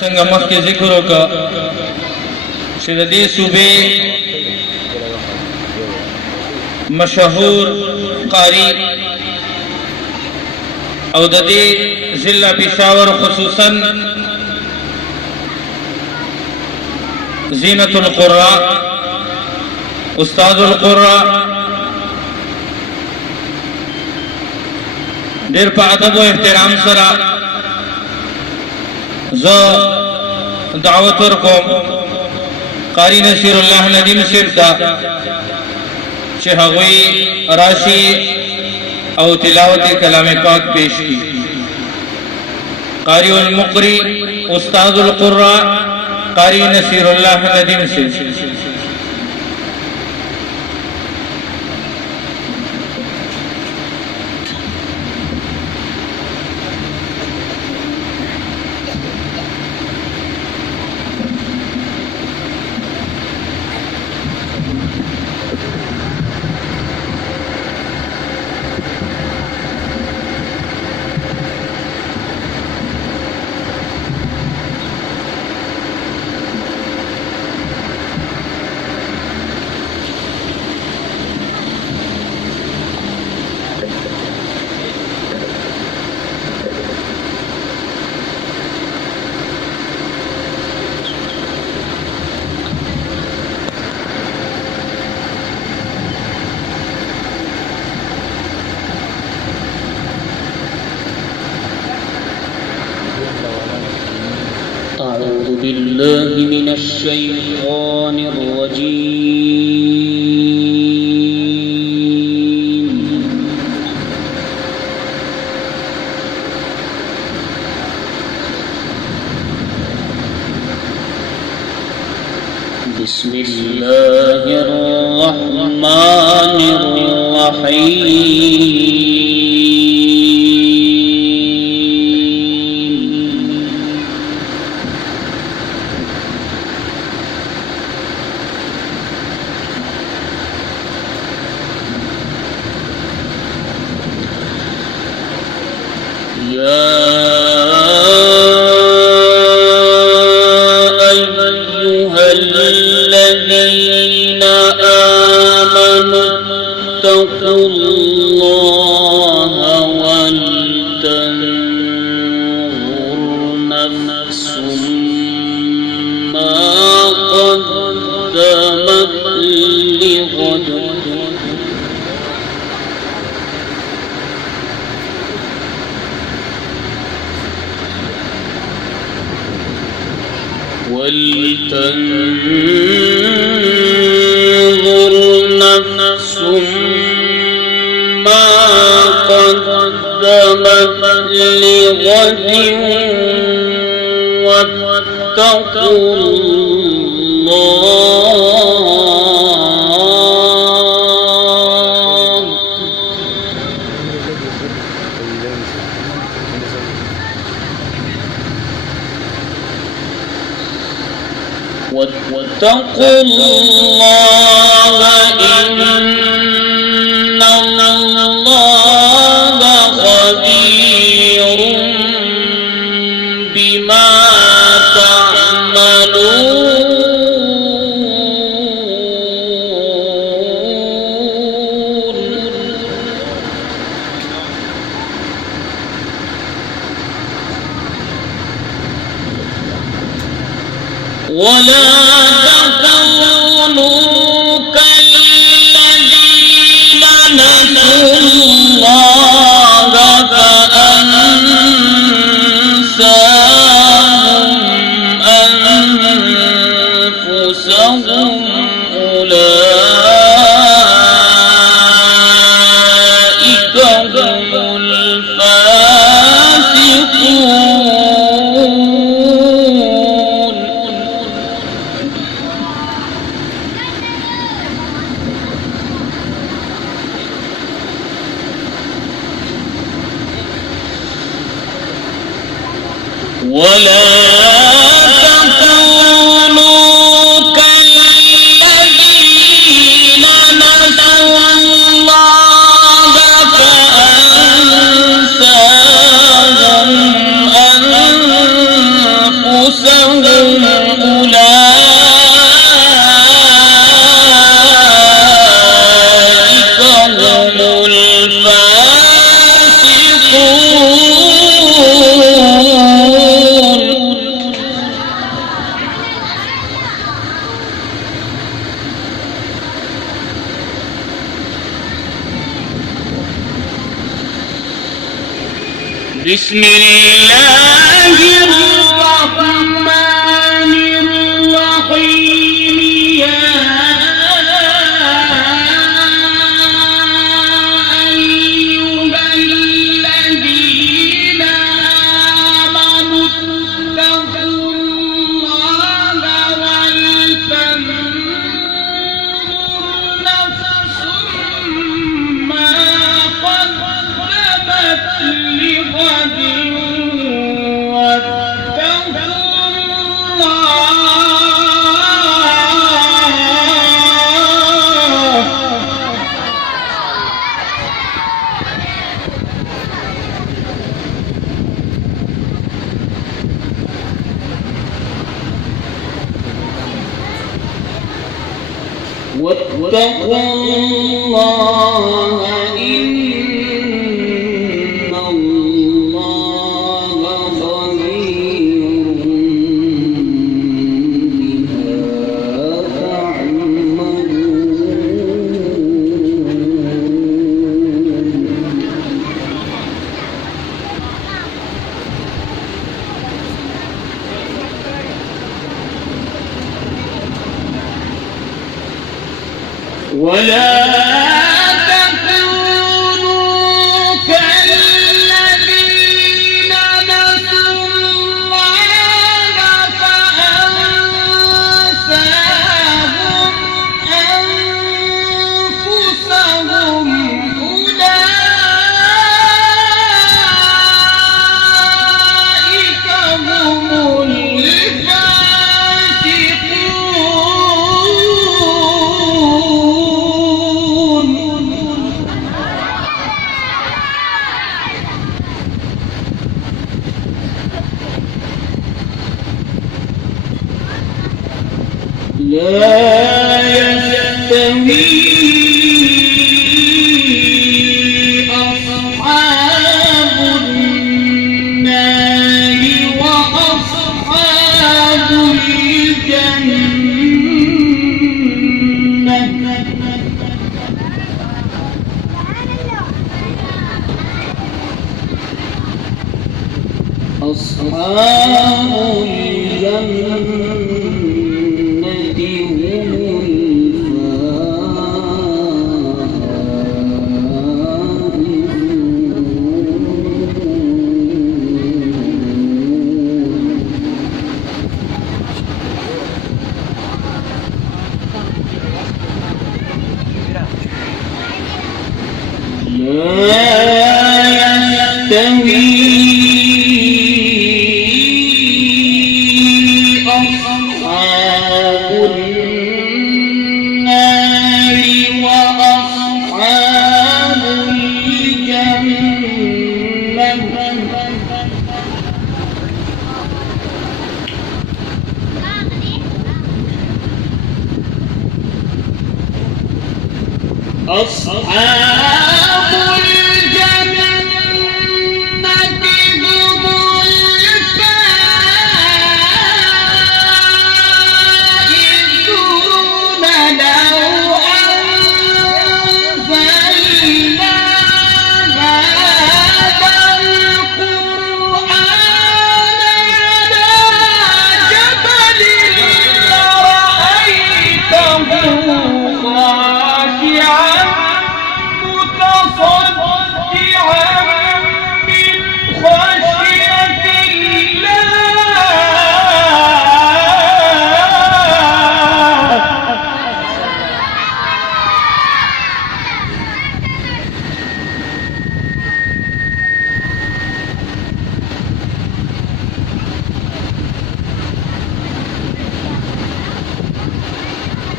څنګه مخکې ذکر وکړ چې د دې صوبې مشهور قاری او د دې ضلع پېښور خصوصا زینت القراء استاد القراء ډېر په ادب او احترام سره زه دعوت ورکوم قاری نصیر الله ندیم صاحب ته چې هغوی راشي او تلاوت کلام پاک پیش کړي. قاری المقری استاد القراء قاری نصیر الله ندیم صاحب. أعوذ بالله من الشيطان الرجيم. بسم الله الرحمن الرحيم. يا أيها الذين آمنوا اتقوا الله ولتنظر نفس ما قدمت لغد ولتنظر نفس ما قدمت لغد واتقوا الله واتقوا الله إن الله خبير بما تعملون. ولا تكونوا كالذين نسوا الله فأنساهم أنفسهم أولئك هم الفاسقون. بسم الله الرحمن الرحيم يا أيها الذين آمنوا اتقوا الله ولتنظر نفس ما قدمت لغد واتقوا الله إن الله خبير بما تعملون ولا تكونوا كالذين نسوا الله فأنساهم أنفسهم أولئك هم لا يستوي أصحاب النار وأصحاب الجنة أصحاب الجنة أصحاب الجنة هم الفائزون لو أنزلنا هذا القرآن على جبل لرأيته خاشعا متصدعا من خشية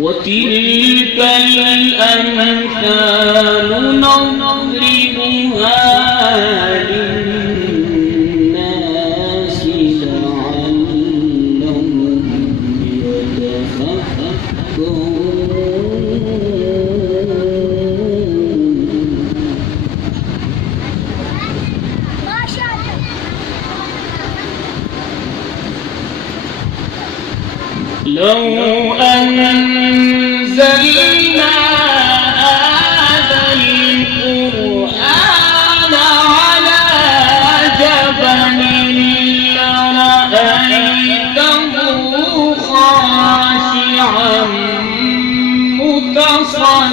وتلك الأمثال نضربها للناس لعلهم لو أنزلنا هذا القرآن على جبل لرأيته خاشعا متصدعا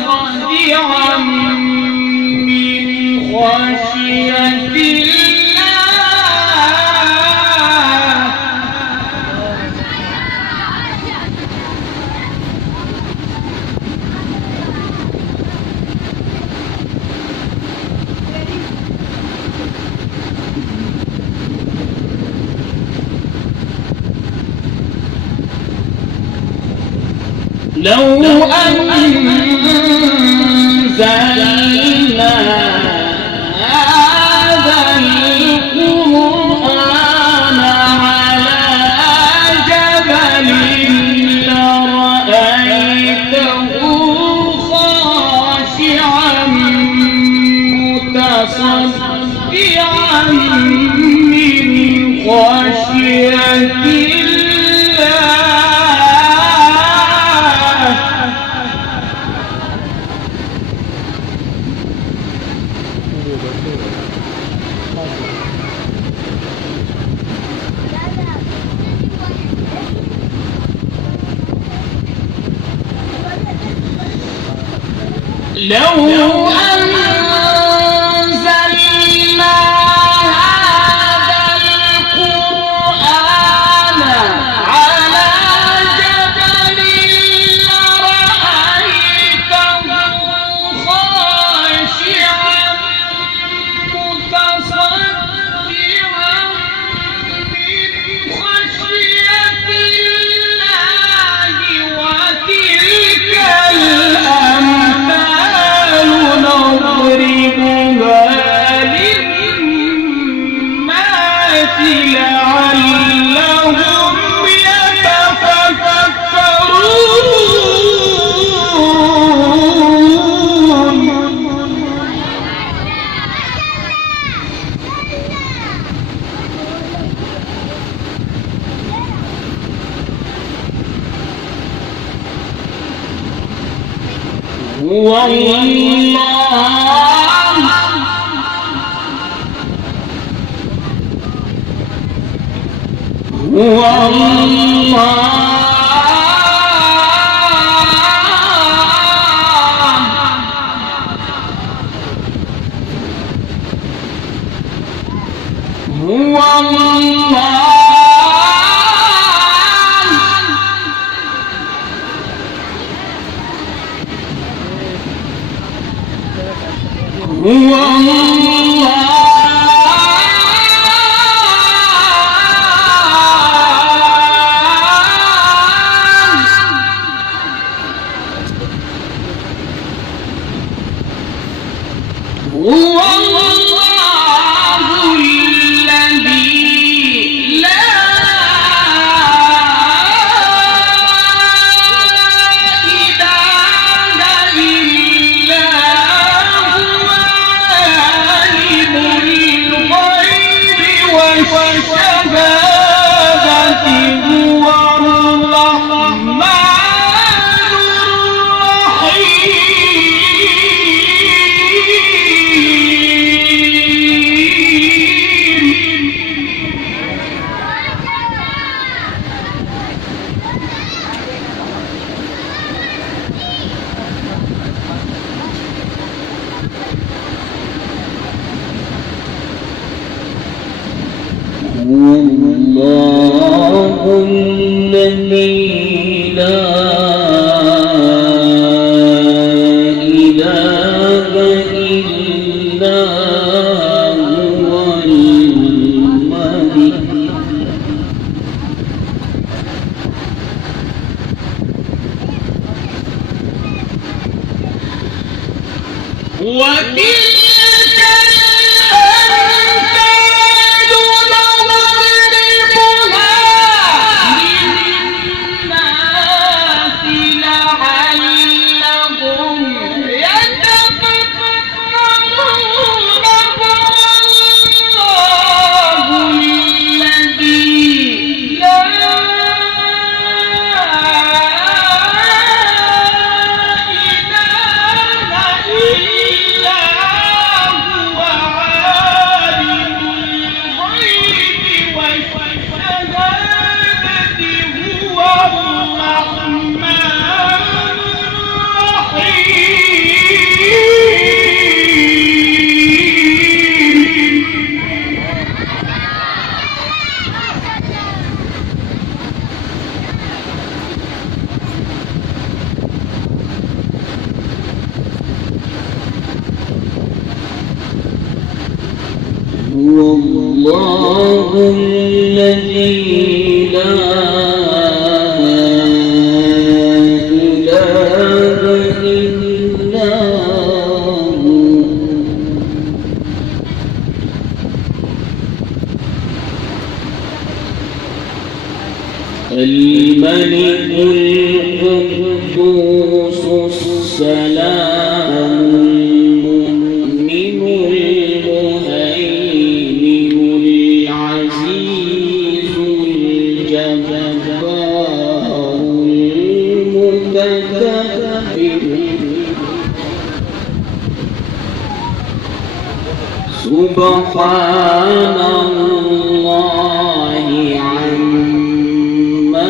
من خشية الله. لو أنزلنا هذا القرآن على جبل لرأيته خاشعا متصدعا من خشية الله. لو أنزلنا هذا القرآن على جبل لرأيته خاشعا متصدعا من خشية الله. وتلك الأمثال نضربها للناس لعلهم يتفكرون. هو الملك القدوس السلام المؤمن المهيمن العزيز الجبار المتكبر سبحان الله عما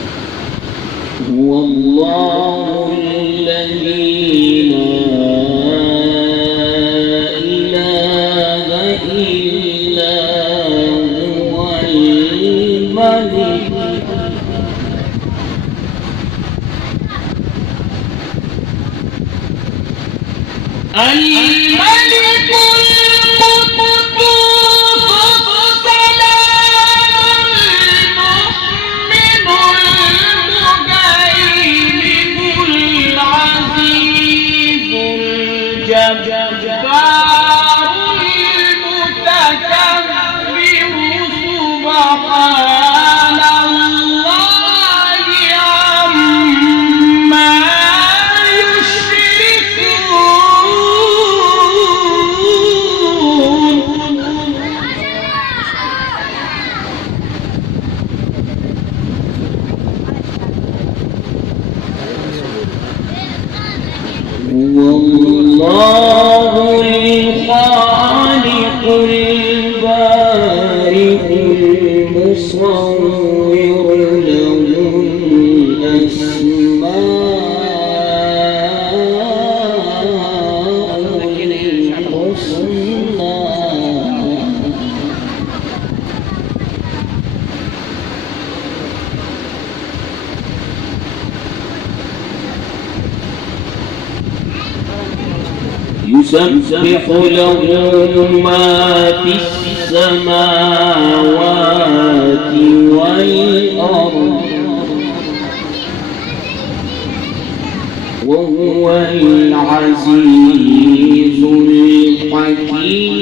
يشركون هو الله الذي لا إله إلا هو الملك القدوس السلام المؤمن المهيمن العزيز الجبار المتكبر سبحان الله عما والله الخالق البارئ المصور له الأسماء الحسنى يسبح له ما في السماوات والأرض وهو العزيز الحكيم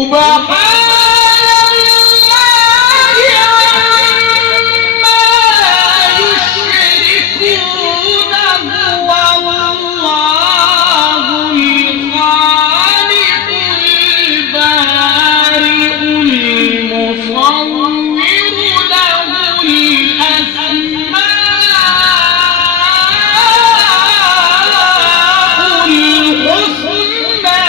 سبحان الله عما يشركون هو الله الخالق البارئ المصور له الأسماء الحسنى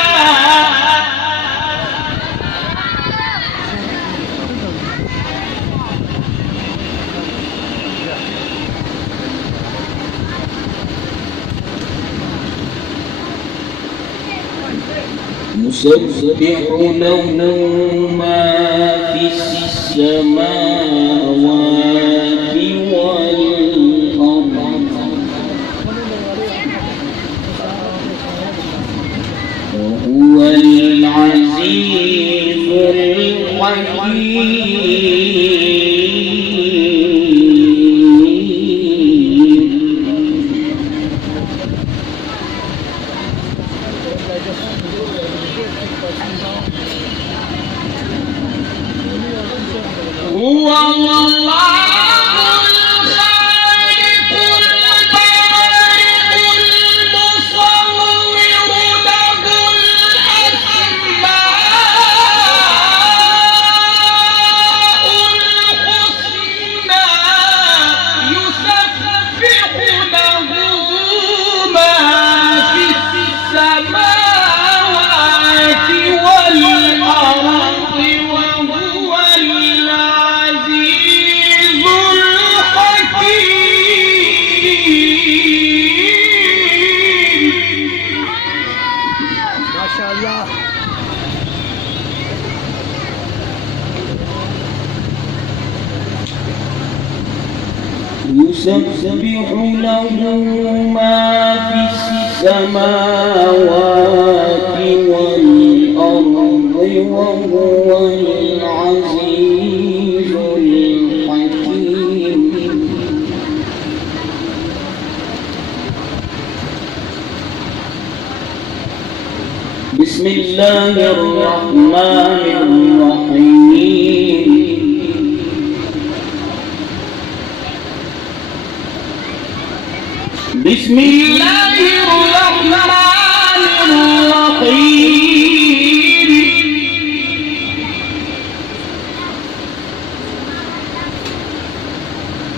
يسبح له ما في السماوات والأرض وهو العزيز الحكيم هو الله الخالق البارئ المصور له الأسماء الحسنى يسبح له ما في السماوات والأرض وهو العزيز الحكيم ما شاء الله. يسبح له ما في السماوات السماوات والأرض وهو العزيز الحكيم. بسم الله الرحمن الرحيم. بسم الله الرحمن الرحيم.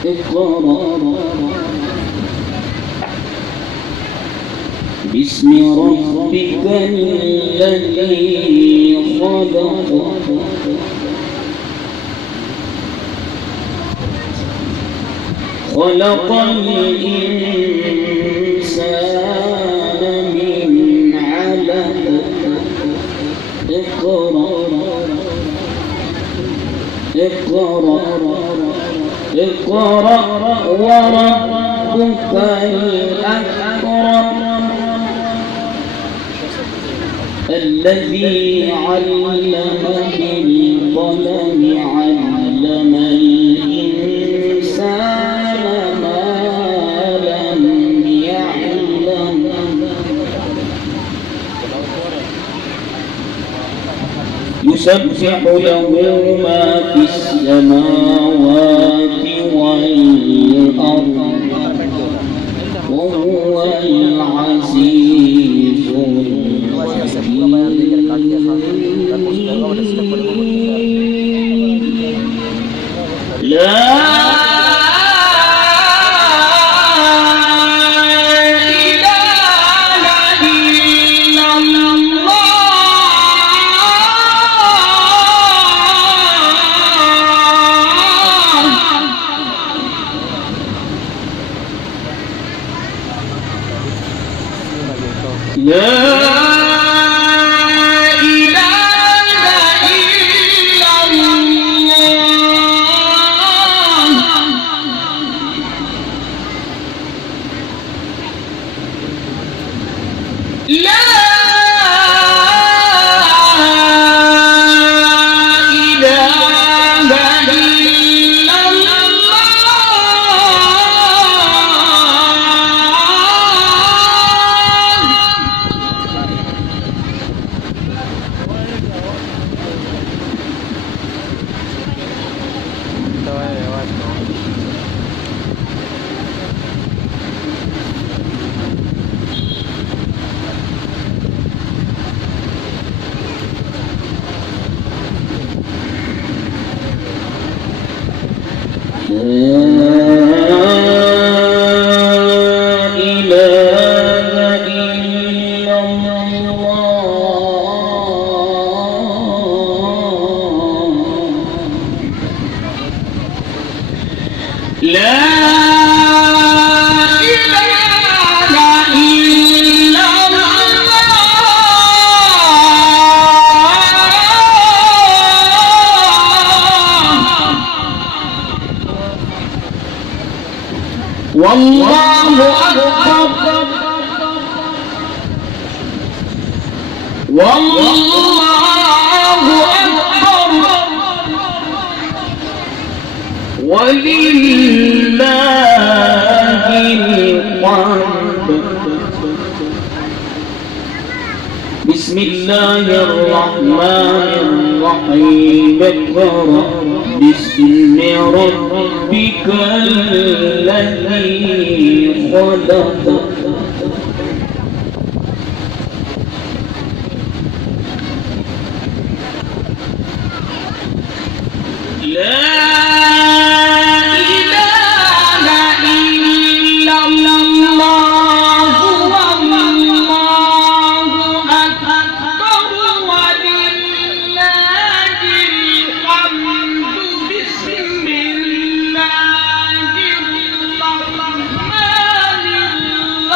اقرأ باسم ربك الذي خلق خلق الإنسان من علق. اقرأ وربك الأكرم الذي علم بالقلم علم الإنسان ما لم يعلم. يسبح له ما في السماوات والأرض وهو العزيز لا والله أكبر والله أكبر ولله الحمد. بسم الله الرحمن الرحيم. اقرأ باسم ربك الذي خلق بسم الله الرحمن الرحيم.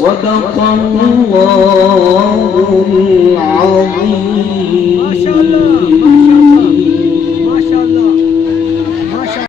صدق الله العظيم.